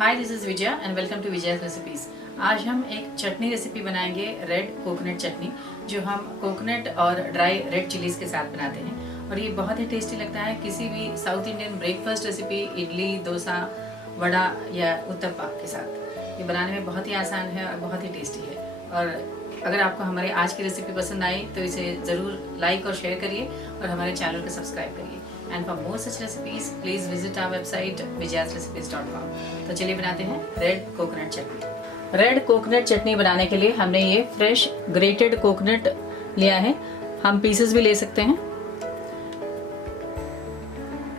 Hi, this is Vijaya and welcome to Vijaya's recipes. आज हम एक चटनी रेसिपी बनाएंगे, रेड कोकोनट चटनी, जो हम कोकोनट और ड्राई रेड चिलीज़ के साथ बनाते हैं और ये बहुत ही टेस्टी लगता है। किसी भी south Indian breakfast recipe, idli, dosa, vada या उत्तपा के साथ ये बनाने में बहुत ही आसान है और बहुत ही टेस्टी है। और अगर आपको हमारी आज की रेसिपी पसंद आई तो इसे ज़रूर लाइक और शेयर करिए और हमारे चैनल को सब्सक्राइब करिए। And for more such recipes please visit our website vijayasrecipes.com। तो चलिए बनाते हैं red coconut chutney. Red coconut chutney बनाने के लिए हमने ये फ्रेश ग्रेटेड कोकोनट लिया है, हम पीसेस भी ले सकते हैं।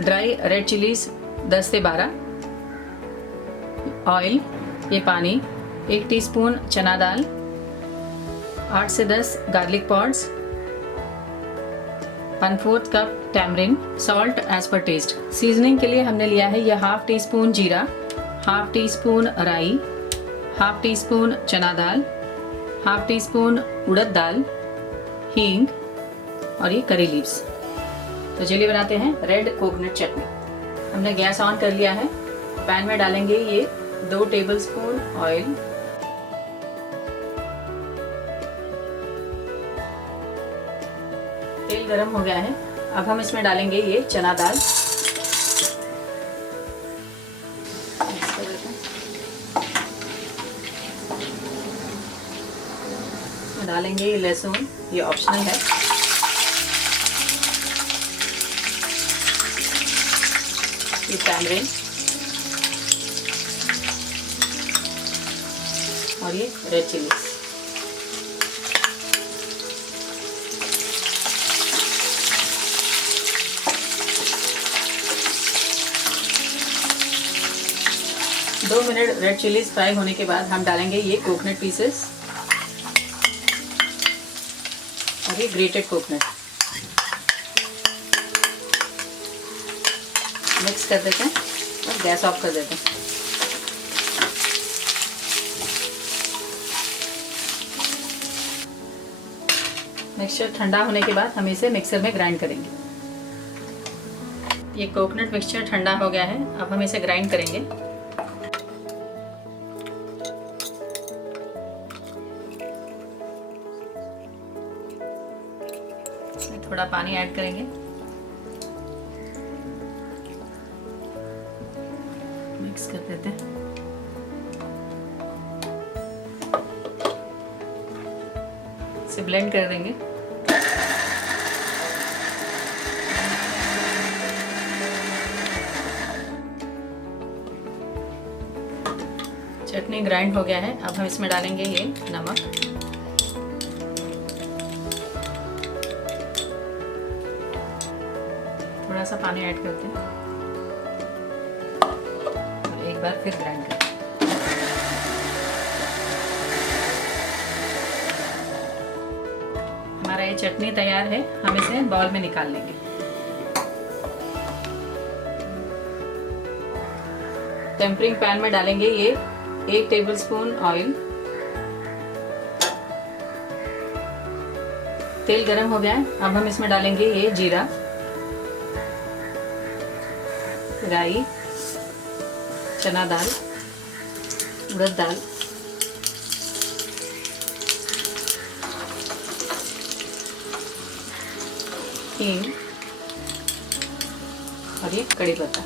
ड्राई रेड चिलीज 10 से 12, ऑयल, ये पानी, 1 टीस्पून चना दाल, 8 से 10 garlic pods, 1/4 cup tamarind, salt as per taste. Seasoning के लिए हमने लिया है यह 1/2 टीस्पून जीरा, 1/2 टीस्पून राई, 1/2 टीस्पून चना दाल, 1/2 टीस्पून उड़द दाल, हींग और ये करी लीव्स। तो चलिए बनाते हैं रेड कोकोनट चटनी। हमने गैस ऑन कर लिया है। पैन में डालेंगे ये 2 टेबलस्पून ऑयल, तेल गरम हो गया है। अब हम इसमें डालेंगे ये चना दाल, डालेंगे ये लहसुन, ये ऑप्शनल है, ये टैमरिन और ये रेड चिलीज। दो मिनट रेड चिलीज फ्राई होने के बाद हम डालेंगे ये कोकोनट पीसेस और ये ग्रेटेड कोकोनट। मिक्स कर देते हैं और गैस ऑफ कर देते हैं। मिक्सचर ठंडा होने के बाद हम इसे मिक्सर में ग्राइंड करेंगे। ये कोकोनट मिक्सचर ठंडा हो गया है, अब हम इसे ग्राइंड करेंगे। थोड़ा पानी ऐड करेंगे, मिक्स कर देते हैं। इसे ब्लेंड कर देंगे। चटनी ग्राइंड हो गया है। अब हम इसमें डालेंगे ये नमक, थोड़ा सा पानी ऐड करते हैं और एक बार फिर ग्राइंड करते हैं। हमारा ये चटनी तैयार है, हम इसे बाउल में निकाल लेंगे। टेम्परिंग पैन में डालेंगे ये 1 टेबलस्पून ऑयल, तेल गरम हो गया है। अब हम इसमें डालेंगे ये जीरा, राई, चना दाल, उड़द दाल, हींग और ये कड़ी पत्ता।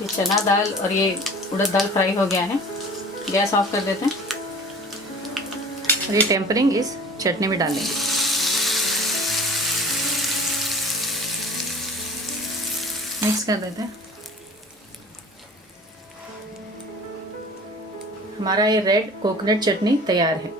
ये चना दाल और ये उड़द दाल फ्राई हो गया है। गैस ऑफ कर देते हैं और ये टेम्परिंग इस चटनी में डाल देंगे। मिक्स कर देते हैं। हमारा ये रेड कोकोनट चटनी तैयार है।